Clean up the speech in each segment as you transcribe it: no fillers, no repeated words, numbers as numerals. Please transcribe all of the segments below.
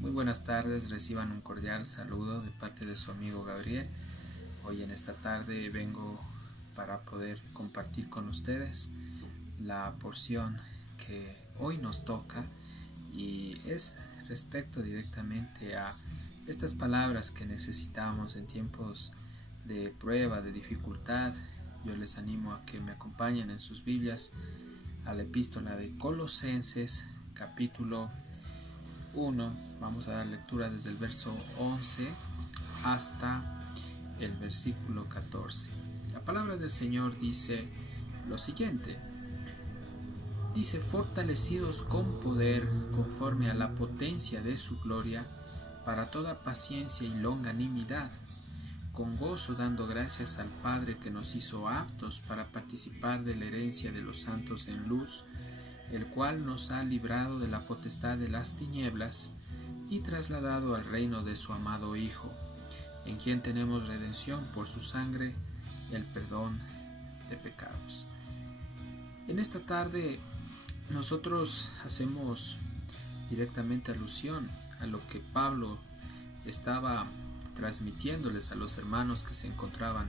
Muy buenas tardes, reciban un cordial saludo de parte de su amigo Gabriel. Hoy en esta tarde vengo para poder compartir con ustedes la porción que hoy nos toca y es respecto directamente a estas palabras que necesitamos en tiempos de prueba, de dificultad. Yo les animo a que me acompañen en sus Biblias a la epístola de Colosenses capítulo 1. Vamos a dar lectura desde el verso 11 hasta el versículo 14. La palabra del Señor dice lo siguiente: dice, fortalecidos con poder conforme a la potencia de su gloria, para toda paciencia y longanimidad, con gozo dando gracias al Padre que nos hizo aptos para participar de la herencia de los santos en luz, el cual nos ha librado de la potestad de las tinieblas y trasladado al reino de su amado Hijo, en quien tenemos redención por su sangre, el perdón de pecados. En esta tarde nosotros hacemos directamente alusión a lo que Pablo estaba transmitiéndoles a los hermanos que se encontraban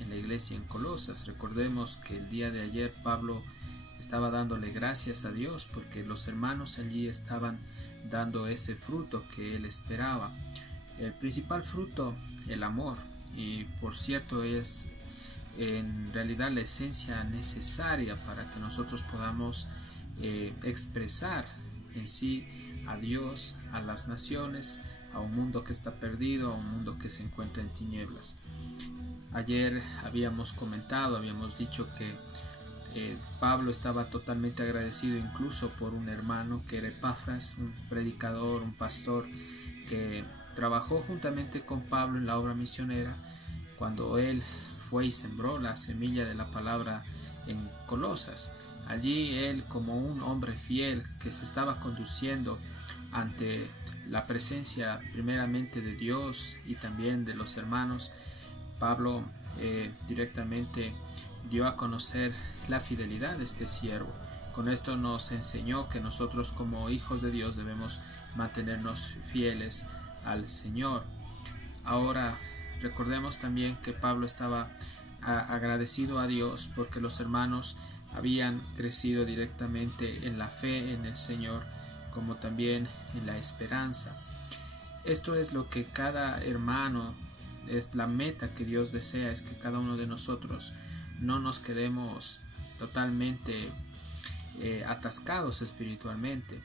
en la iglesia en Colosas. Recordemos que el día de ayer Pablo estaba dándole gracias a Dios porque los hermanos allí estaban dando ese fruto que él esperaba. El principal fruto, el amor, y por cierto es en realidad la esencia necesaria para que nosotros podamos expresar en sí a Dios, a las naciones, a un mundo que está perdido, a un mundo que se encuentra en tinieblas. Ayer habíamos dicho que Pablo estaba totalmente agradecido incluso por un hermano que era Epafras, un predicador, un pastor que trabajó juntamente con Pablo en la obra misionera cuando él fue y sembró la semilla de la palabra en Colosas. Allí él, como un hombre fiel que se estaba conduciendo ante la presencia primeramente de Dios y también de los hermanos, Pablo directamente dio a conocer la fidelidad de este siervo. Con esto nos enseñó que nosotros como hijos de Dios debemos mantenernos fieles al Señor. Ahora recordemos también que Pablo estaba agradecido a Dios porque los hermanos habían crecido directamente en la fe en el Señor, como también en la esperanza. Esto es lo que cada hermano, es la meta que Dios desea, es que cada uno de nosotros no nos quedemos totalmente atascados espiritualmente.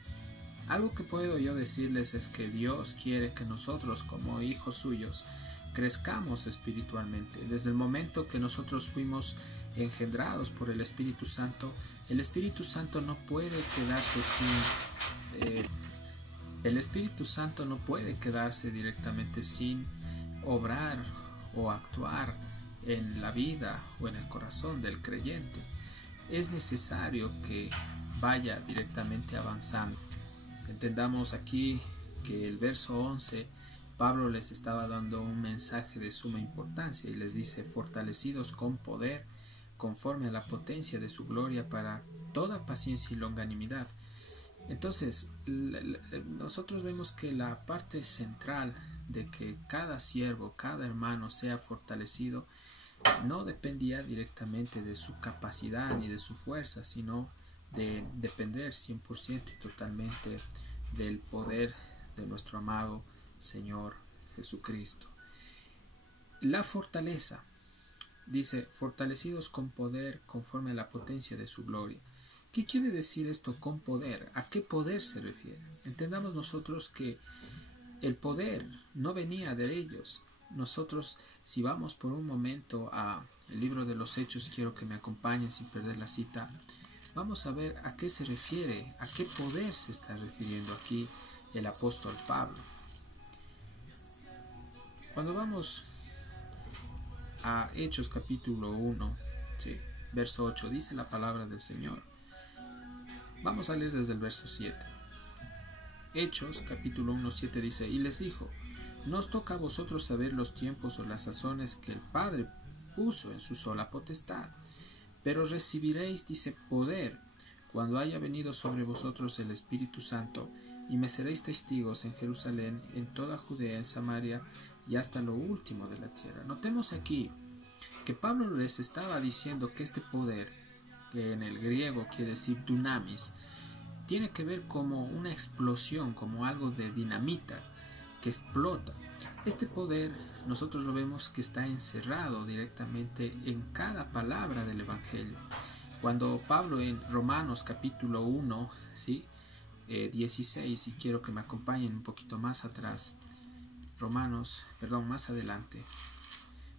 Algo que puedo yo decirles es que Dios quiere que nosotros como hijos suyos crezcamos espiritualmente. Desde el momento que nosotros fuimos engendrados por el Espíritu Santo no puede quedarse el Espíritu Santo no puede quedarse directamente sin obrar o actuar en la vida o en el corazón del creyente. Es necesario que vaya directamente avanzando. Entendamos aquí que el verso 11, Pablo les estaba dando un mensaje de suma importancia y les dice, fortalecidos con poder conforme a la potencia de su gloria para toda paciencia y longanimidad. Entonces, nosotros vemos que la parte central de que cada siervo, cada hermano sea fortalecido, no dependía directamente de su capacidad ni de su fuerza, sino de depender 100% y totalmente del poder de nuestro amado Señor Jesucristo. La fortaleza, dice, fortalecidos con poder conforme a la potencia de su gloria. ¿Qué quiere decir esto con poder? ¿A qué poder se refiere? Entendamos nosotros que el poder no venía de ellos. Nosotros, si vamos por un momento al libro de los Hechos, quiero que me acompañen sin perder la cita, vamos a ver a qué se refiere, a qué poder se está refiriendo aquí el apóstol Pablo. Cuando vamos a Hechos capítulo 1, verso 8, dice la palabra del Señor. Vamos a leer desde el verso 7. Hechos capítulo 1, 7 dice, y les dijo, no os toca a vosotros saber los tiempos o las sazones que el Padre puso en su sola potestad, pero recibiréis, dice, poder cuando haya venido sobre vosotros el Espíritu Santo, y me seréis testigos en Jerusalén, en toda Judea, en Samaria y hasta lo último de la tierra. Notemos aquí que Pablo les estaba diciendo que este poder, que en el griego quiere decir dunamis, tiene que ver como una explosión, como algo de dinamita que explota. Este poder nosotros lo vemos que está encerrado directamente en cada palabra del Evangelio. Cuando Pablo en Romanos capítulo 1, ¿sí? 16, y quiero que me acompañen un poquito más atrás, más adelante,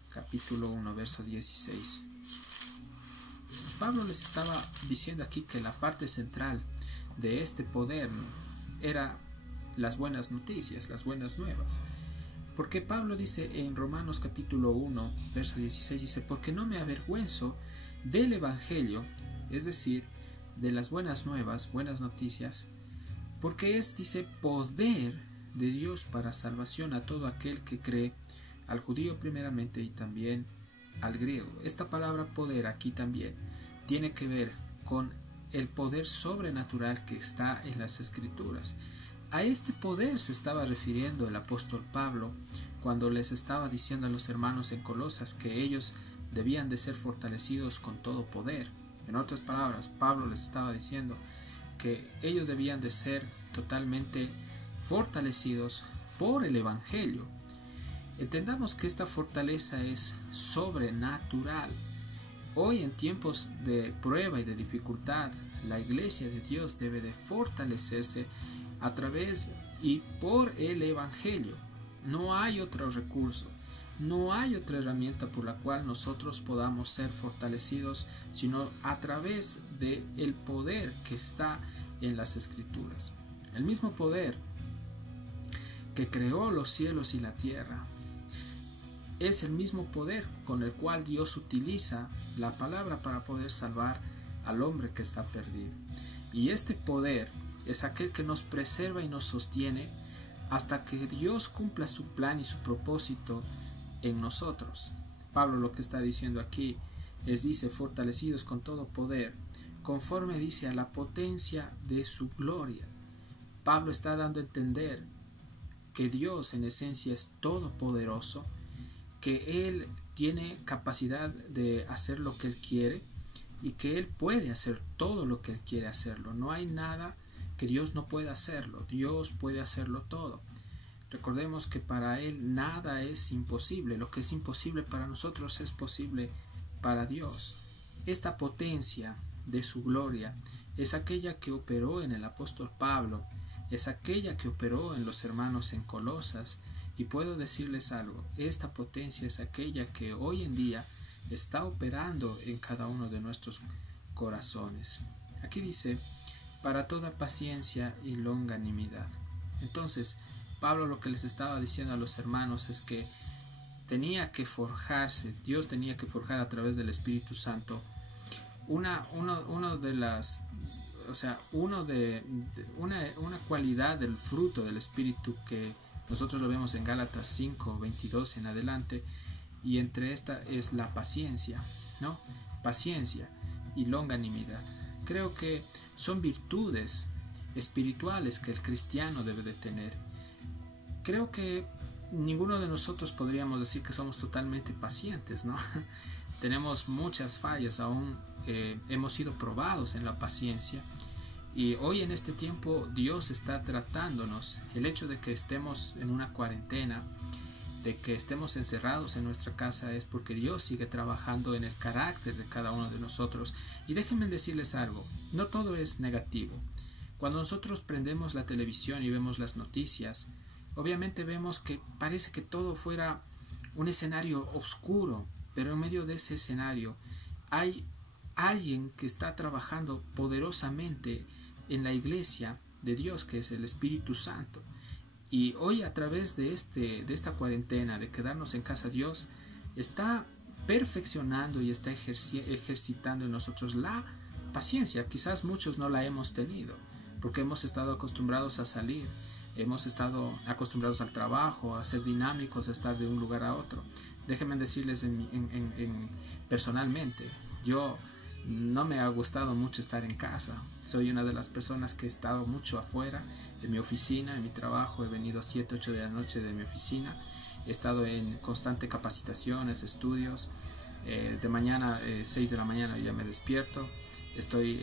capítulo 1, verso 16. Pablo les estaba diciendo aquí que la parte central de este poder era las buenas noticias, las buenas nuevas. Porque Pablo dice en Romanos capítulo 1, verso 16, dice, porque no me avergüenzo del Evangelio, es decir, de las buenas nuevas, buenas noticias, porque es, dice, poder de Dios para salvación a todo aquel que cree, al judío primeramente y también al griego. Esta palabra poder aquí también tiene que ver con el poder sobrenatural que está en las Escrituras. A este poder se estaba refiriendo el apóstol Pablo cuando les estaba diciendo a los hermanos en Colosas que ellos debían de ser fortalecidos con todo poder. En otras palabras, Pablo les estaba diciendo que ellos debían de ser totalmente fortalecidos por el Evangelio. Entendamos que esta fortaleza es sobrenatural. Hoy en tiempos de prueba y de dificultad, la iglesia de Dios debe de fortalecerse a través y por el Evangelio. No hay otro recurso, no hay otra herramienta por la cual nosotros podamos ser fortalecidos, sino a través del poder que está en las Escrituras. El mismo poder que creó los cielos y la tierra es el mismo poder con el cual Dios utiliza la palabra para poder salvar al hombre que está perdido. Y este poder es aquel que nos preserva y nos sostiene hasta que Dios cumpla su plan y su propósito en nosotros. Pablo lo que está diciendo aquí dice, fortalecidos con todo poder, conforme dice a la potencia de su gloria. Pablo está dando a entender que Dios en esencia es todopoderoso, que Él tiene capacidad de hacer lo que Él quiere y que Él puede hacer todo lo que Él quiere hacerlo. No hay nada que Dios no pueda hacerlo. Dios puede hacerlo todo. Recordemos que para Él nada es imposible. Lo que es imposible para nosotros es posible para Dios. Esta potencia de su gloria es aquella que operó en el apóstol Pablo, es aquella que operó en los hermanos en Colosas. Y puedo decirles algo, esta potencia es aquella que hoy en día está operando en cada uno de nuestros corazones. Aquí dice, para toda paciencia y longanimidad. Entonces, Pablo lo que les estaba diciendo a los hermanos es que tenía que forjarse, Dios tenía que forjar a través del Espíritu Santo una cualidad del fruto del Espíritu que nosotros lo vemos en Gálatas 5, 22 en adelante, y entre esta es la paciencia, ¿no? Paciencia y longanimidad. Creo que son virtudes espirituales que el cristiano debe de tener. Creo que ninguno de nosotros podríamos decir que somos totalmente pacientes, ¿no? Tenemos muchas fallas, aún hemos sido probados en la paciencia. Y hoy en este tiempo Dios está tratándonos. El hecho de que estemos en una cuarentena, de que estemos encerrados en nuestra casa, es porque Dios sigue trabajando en el carácter de cada uno de nosotros. Y déjenme decirles algo, no todo es negativo. Cuando nosotros prendemos la televisión y vemos las noticias, obviamente vemos que parece que todo fuera un escenario oscuro, pero en medio de ese escenario hay alguien que está trabajando poderosamente en la iglesia de Dios, que es el Espíritu Santo. Y hoy a través de esta cuarentena, de quedarnos en casa, Dios está perfeccionando y está ejercitando en nosotros la paciencia. Quizás muchos no la hemos tenido, porque hemos estado acostumbrados a salir, hemos estado acostumbrados al trabajo, a ser dinámicos, a estar de un lugar a otro. Déjenme decirles personalmente, yo no me ha gustado mucho estar en casa. Soy una de las personas que he estado mucho afuera, mi oficina, en mi trabajo. He venido a 7, 8 de la noche de mi oficina. He estado en constante capacitaciones, estudios. De mañana, 6 de la mañana ya me despierto. Estoy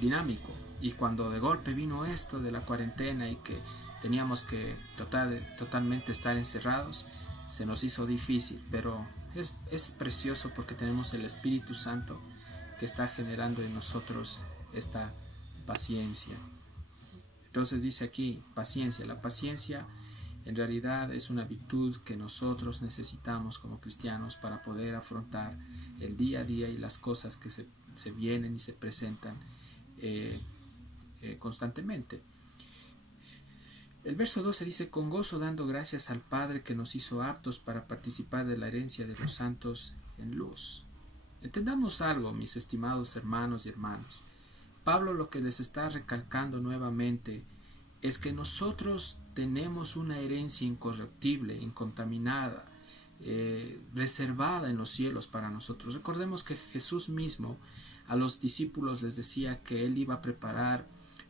dinámico. Y cuando de golpe vino esto de la cuarentena y que teníamos que totalmente estar encerrados, se nos hizo difícil, pero es precioso porque tenemos el Espíritu Santo que está generando en nosotros esta paciencia. Entonces dice aquí, paciencia. La paciencia en realidad es una virtud que nosotros necesitamos como cristianos para poder afrontar el día a día y las cosas que se vienen y se presentan constantemente. El verso 12 dice: con gozo dando gracias al Padre que nos hizo aptos para participar de la herencia de los santos en luz. Entendamos algo, mis estimados hermanos y hermanas. Pablo lo que les está recalcando nuevamente es que nosotros tenemos una herencia incorruptible, incontaminada, reservada en los cielos para nosotros. Recordemos que Jesús mismo a los discípulos les decía que Él iba a preparar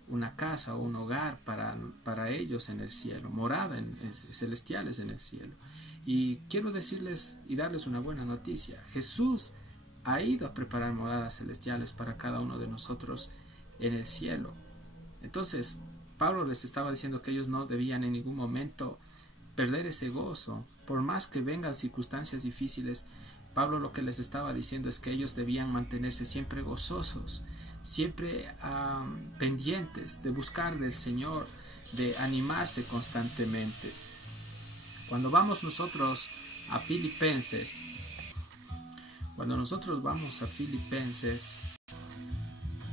una casa o un hogar para ellos en el cielo, morada celestiales en el cielo. Y quiero decirles y darles una buena noticia. Jesús ha ido a preparar moradas celestiales para cada uno de nosotros en el cielo. Entonces, Pablo les estaba diciendo que ellos no debían en ningún momento perder ese gozo. Por más que vengan circunstancias difíciles, Pablo lo que les estaba diciendo es que ellos debían mantenerse siempre gozosos, siempre pendientes de buscar del Señor, de animarse constantemente. Cuando vamos nosotros a Filipenses,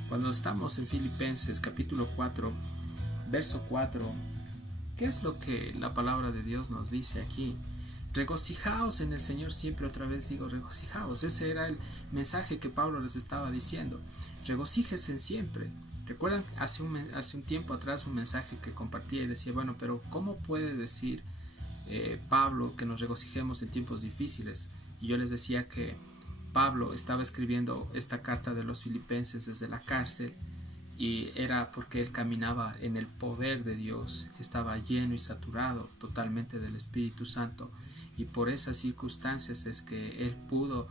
cuando estamos en Filipenses capítulo 4, verso 4, ¿qué es lo que la palabra de Dios nos dice aquí? Regocijaos en el Señor siempre. Otra vez digo regocijaos. Ese era el mensaje que Pablo les estaba diciendo. Regocíjense siempre. ¿Recuerdan hace un tiempo atrás un mensaje que compartía y decía, bueno, pero ¿cómo puede decir Pablo que nos regocijemos en tiempos difíciles? Y yo les decía que Pablo estaba escribiendo esta carta de los filipenses desde la cárcel, y era porque él caminaba en el poder de Dios, estaba lleno y saturado totalmente del Espíritu Santo, y por esas circunstancias es que él pudo,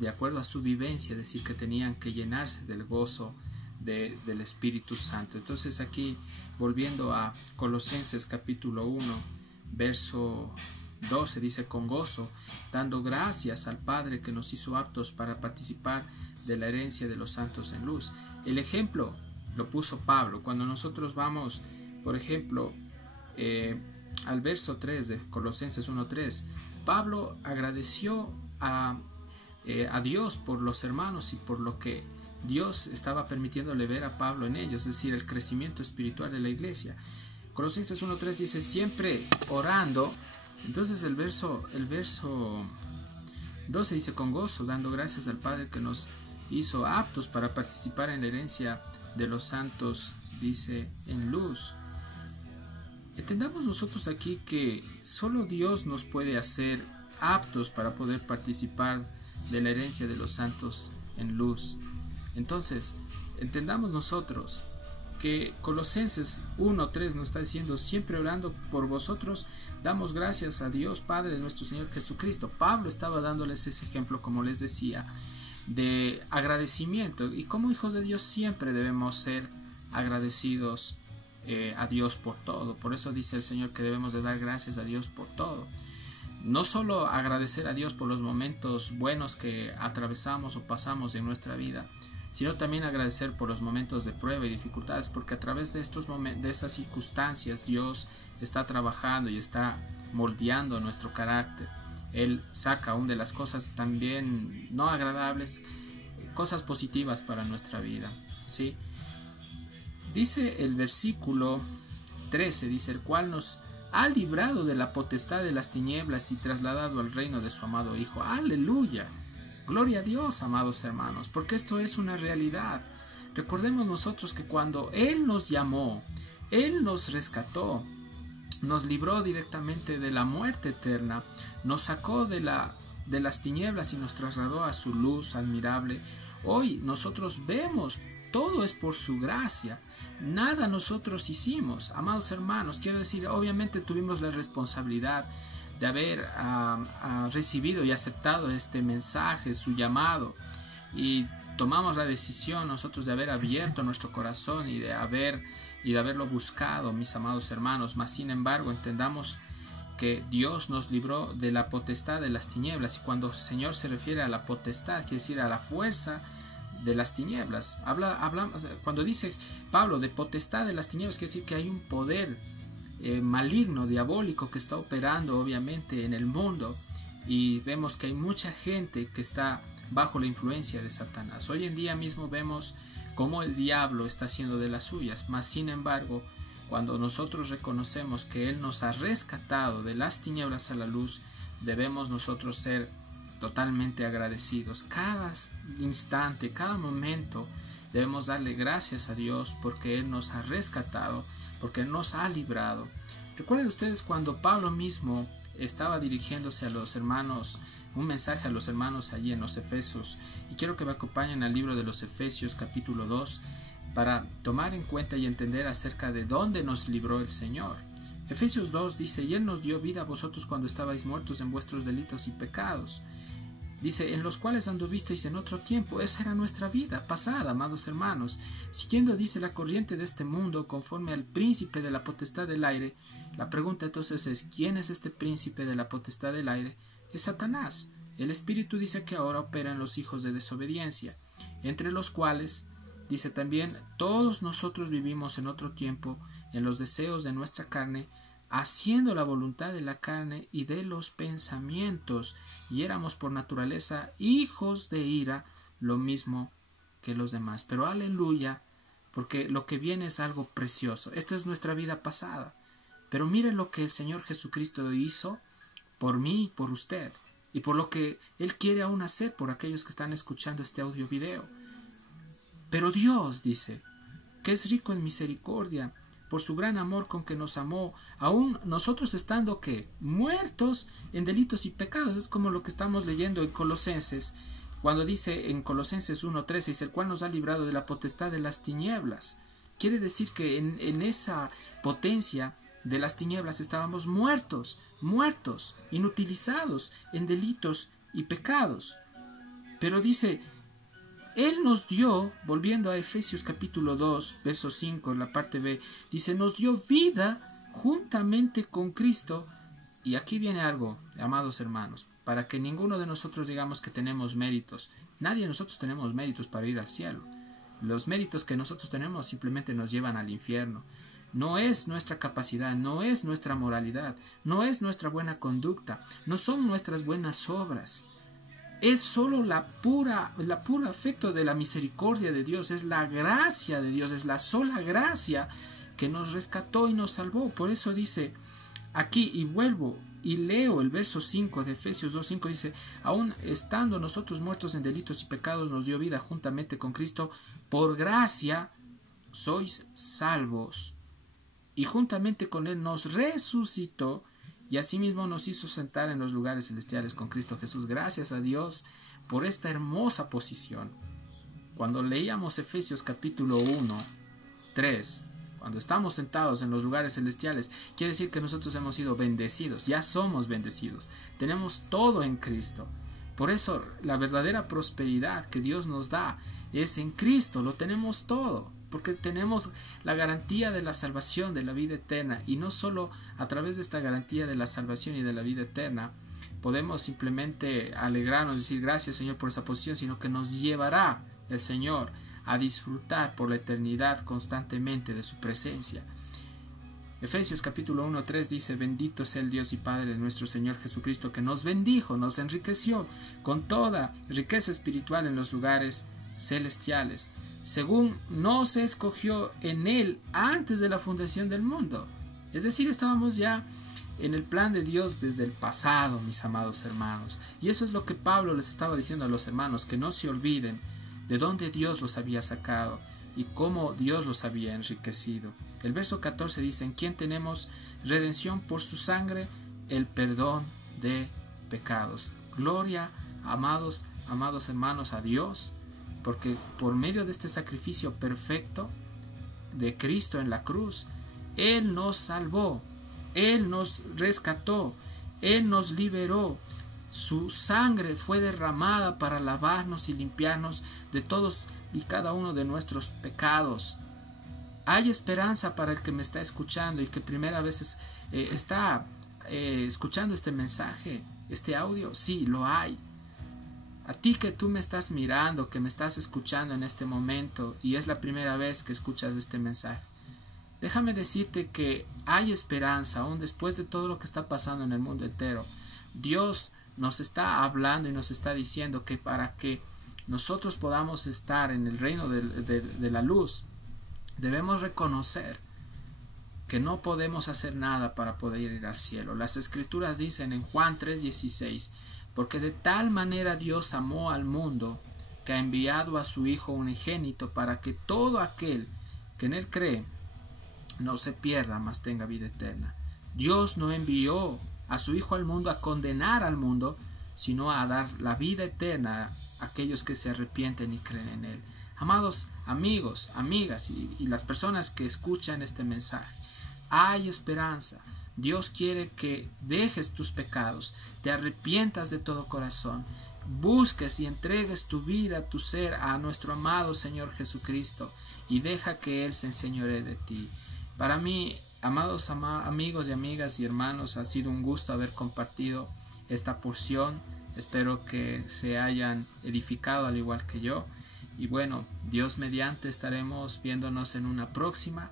de acuerdo a su vivencia, decir que tenían que llenarse del gozo del Espíritu Santo. Entonces aquí, volviendo a Colosenses capítulo 1, verso 12, dice: con gozo, dando gracias al Padre que nos hizo aptos para participar de la herencia de los santos en luz. El ejemplo lo puso Pablo. Cuando nosotros vamos, por ejemplo, al verso 3 de Colosenses 1:3, Pablo agradeció a Dios por los hermanos y por lo que Dios estaba permitiéndole ver a Pablo en ellos, es decir, el crecimiento espiritual de la iglesia. Colosenses 1:3 dice: siempre orando. Entonces el verso 12 dice: con gozo, dando gracias al Padre que nos hizo aptos para participar en la herencia de los santos, dice, en luz. Entendamos nosotros aquí que solo Dios nos puede hacer aptos para poder participar de la herencia de los santos en luz. Entonces, entendamos nosotros que Colosenses 1:3 nos está diciendo: siempre orando por vosotros, damos gracias a Dios Padre de nuestro Señor Jesucristo. Pablo estaba dándoles ese ejemplo, como les decía, de agradecimiento, y como hijos de Dios siempre debemos ser agradecidos a Dios por todo. Por eso dice el Señor que debemos de dar gracias a Dios por todo. No solo agradecer a Dios por los momentos buenos que atravesamos o pasamos en nuestra vida, sino también agradecer por los momentos de prueba y dificultades, porque a través de estas circunstancias Dios está trabajando y está moldeando nuestro carácter. Él saca aún de las cosas también no agradables, cosas positivas para nuestra vida, ¿sí? Dice el versículo 13, dice: el cual nos ha librado de la potestad de las tinieblas y trasladado al reino de su amado Hijo. ¡Aleluya! Gloria a Dios, amados hermanos, porque esto es una realidad. Recordemos nosotros que cuando Él nos llamó, Él nos rescató, nos libró directamente de la muerte eterna, nos sacó de las tinieblas y nos trasladó a su luz admirable. Hoy nosotros vemos todo es por su gracia. Nada nosotros hicimos, amados hermanos. Quiero decir, obviamente tuvimos la responsabilidad de haber recibido y aceptado este mensaje, su llamado, y tomamos la decisión nosotros de haber abierto nuestro corazón y de haberlo buscado, mis amados hermanos. Mas sin embargo, entendamos que Dios nos libró de la potestad de las tinieblas, y cuando el Señor se refiere a la potestad, quiere decir a la fuerza de las tinieblas. Cuando dice Pablo de potestad de las tinieblas, quiere decir que hay un poder maligno, diabólico, que está operando obviamente en el mundo, y vemos que hay mucha gente que está bajo la influencia de Satanás. Hoy en día mismo vemos cómo el diablo está haciendo de las suyas, mas sin embargo, cuando nosotros reconocemos que Él nos ha rescatado de las tinieblas a la luz, debemos nosotros ser totalmente agradecidos. Cada instante, cada momento debemos darle gracias a Dios porque Él nos ha rescatado, porque Él nos ha librado. Recuerden ustedes cuando Pablo mismo estaba dirigiéndose a los hermanos, un mensaje a los hermanos allí en los Efesios, y quiero que me acompañen al libro de los Efesios capítulo 2 para tomar en cuenta y entender acerca de dónde nos libró el Señor. Efesios 2 dice: y Él nos dio vida a vosotros cuando estabais muertos en vuestros delitos y pecados. Dice: en los cuales anduvisteis en otro tiempo. Esa era nuestra vida pasada, amados hermanos, siguiendo, dice, la corriente de este mundo, conforme al príncipe de la potestad del aire. La pregunta entonces es: ¿quién es este príncipe de la potestad del aire? Es Satanás. El Espíritu dice que ahora opera en los hijos de desobediencia, entre los cuales, dice también, todos nosotros vivimos en otro tiempo en los deseos de nuestra carne, haciendo la voluntad de la carne y de los pensamientos, y éramos por naturaleza hijos de ira, lo mismo que los demás. Pero aleluya, porque lo que viene es algo precioso. Esta es nuestra vida pasada, pero mire lo que el Señor Jesucristo hizo por mí y por usted, y por lo que Él quiere aún hacer por aquellos que están escuchando este audio video. Pero Dios dice que es rico en misericordia, por su gran amor con que nos amó, aún nosotros estando que muertos en delitos y pecados. Es como lo que estamos leyendo en Colosenses, cuando dice en Colosenses 1:13, dice: el cual nos ha librado de la potestad de las tinieblas. Quiere decir que en esa potencia de las tinieblas estábamos muertos, inutilizados en delitos y pecados. Pero dice, Él nos dio, volviendo a Efesios capítulo 2, verso 5, en la parte B, dice: nos dio vida juntamente con Cristo. Y aquí viene algo, amados hermanos, para que ninguno de nosotros digamos que tenemos méritos. Nadie de nosotros tenemos méritos para ir al cielo. Los méritos que nosotros tenemos simplemente nos llevan al infierno. No es nuestra capacidad, no es nuestra moralidad, no es nuestra buena conducta, no son nuestras buenas obras. Es solo la pura afecto de la misericordia de Dios, es la gracia de Dios, es la sola gracia que nos rescató y nos salvó. Por eso dice aquí, y vuelvo y leo el verso 5 de Efesios 2:5, dice: aún estando nosotros muertos en delitos y pecados, nos dio vida juntamente con Cristo, por gracia sois salvos. Y juntamente con Él nos resucitó, y asimismo nos hizo sentar en los lugares celestiales con Cristo Jesús. Gracias a Dios por esta hermosa posición. Cuando leíamos Efesios capítulo 1:3, cuando estamos sentados en los lugares celestiales, quiere decir que nosotros hemos sido bendecidos, ya somos bendecidos, tenemos todo en Cristo. Por eso la verdadera prosperidad que Dios nos da es en Cristo, lo tenemos todo, porque tenemos la garantía de la salvación, de la vida eterna. Y no solo a través de esta garantía de la salvación y de la vida eterna podemos simplemente alegrarnos, decir gracias Señor por esa posición, sino que nos llevará el Señor a disfrutar por la eternidad constantemente de su presencia. Efesios capítulo 1:3 dice: bendito sea el Dios y Padre de nuestro Señor Jesucristo, que nos bendijo, nos enriqueció con toda riqueza espiritual en los lugares celestiales, según nos escogió en Él antes de la fundación del mundo. Es decir, estábamos ya en el plan de Dios desde el pasado, mis amados hermanos. Y eso es lo que Pablo les estaba diciendo a los hermanos, que no se olviden de dónde Dios los había sacado y cómo Dios los había enriquecido. El verso 14 dice: en quien tenemos redención por su sangre, el perdón de pecados. Gloria, amados hermanos, a Dios, porque por medio de este sacrificio perfecto de Cristo en la cruz, Él nos salvó, Él nos rescató, Él nos liberó. Su sangre fue derramada para lavarnos y limpiarnos de todos y cada uno de nuestros pecados. Hay esperanza para el que me está escuchando y que primera vez está escuchando este mensaje, este audio. Sí, lo hay. A ti que tú me estás mirando, que me estás escuchando en este momento y es la primera vez que escuchas este mensaje, déjame decirte que hay esperanza aún después de todo lo que está pasando en el mundo entero. Dios nos está hablando y nos está diciendo que para que nosotros podamos estar en el reino de la luz, debemos reconocer que no podemos hacer nada para poder ir al cielo. Las escrituras dicen en Juan 3:16, porque de tal manera Dios amó al mundo que ha enviado a su Hijo unigénito para que todo aquel que en Él cree no se pierda, mas tenga vida eterna. Dios no envió a su Hijo al mundo a condenar al mundo, sino a dar la vida eterna a aquellos que se arrepienten y creen en Él. Amados amigos, amigas y las personas que escuchan este mensaje, hay esperanza. Dios quiere que dejes tus pecados, te arrepientas de todo corazón, busques y entregues tu vida, tu ser a nuestro amado Señor Jesucristo y deja que Él se enseñoree de ti. Para mí, amados amigos y amigas y hermanos, ha sido un gusto haber compartido esta porción. Espero que se hayan edificado al igual que yo. Y bueno, Dios mediante estaremos viéndonos en una próxima.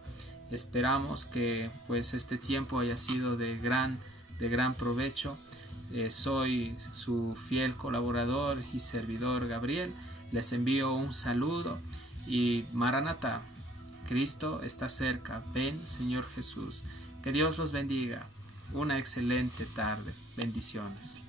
Esperamos que pues este tiempo haya sido de gran provecho. Soy su fiel colaborador y servidor Gabriel. Les envío un saludo y Maranatá, Cristo está cerca. Ven, Señor Jesús. Que Dios los bendiga. Una excelente tarde. Bendiciones.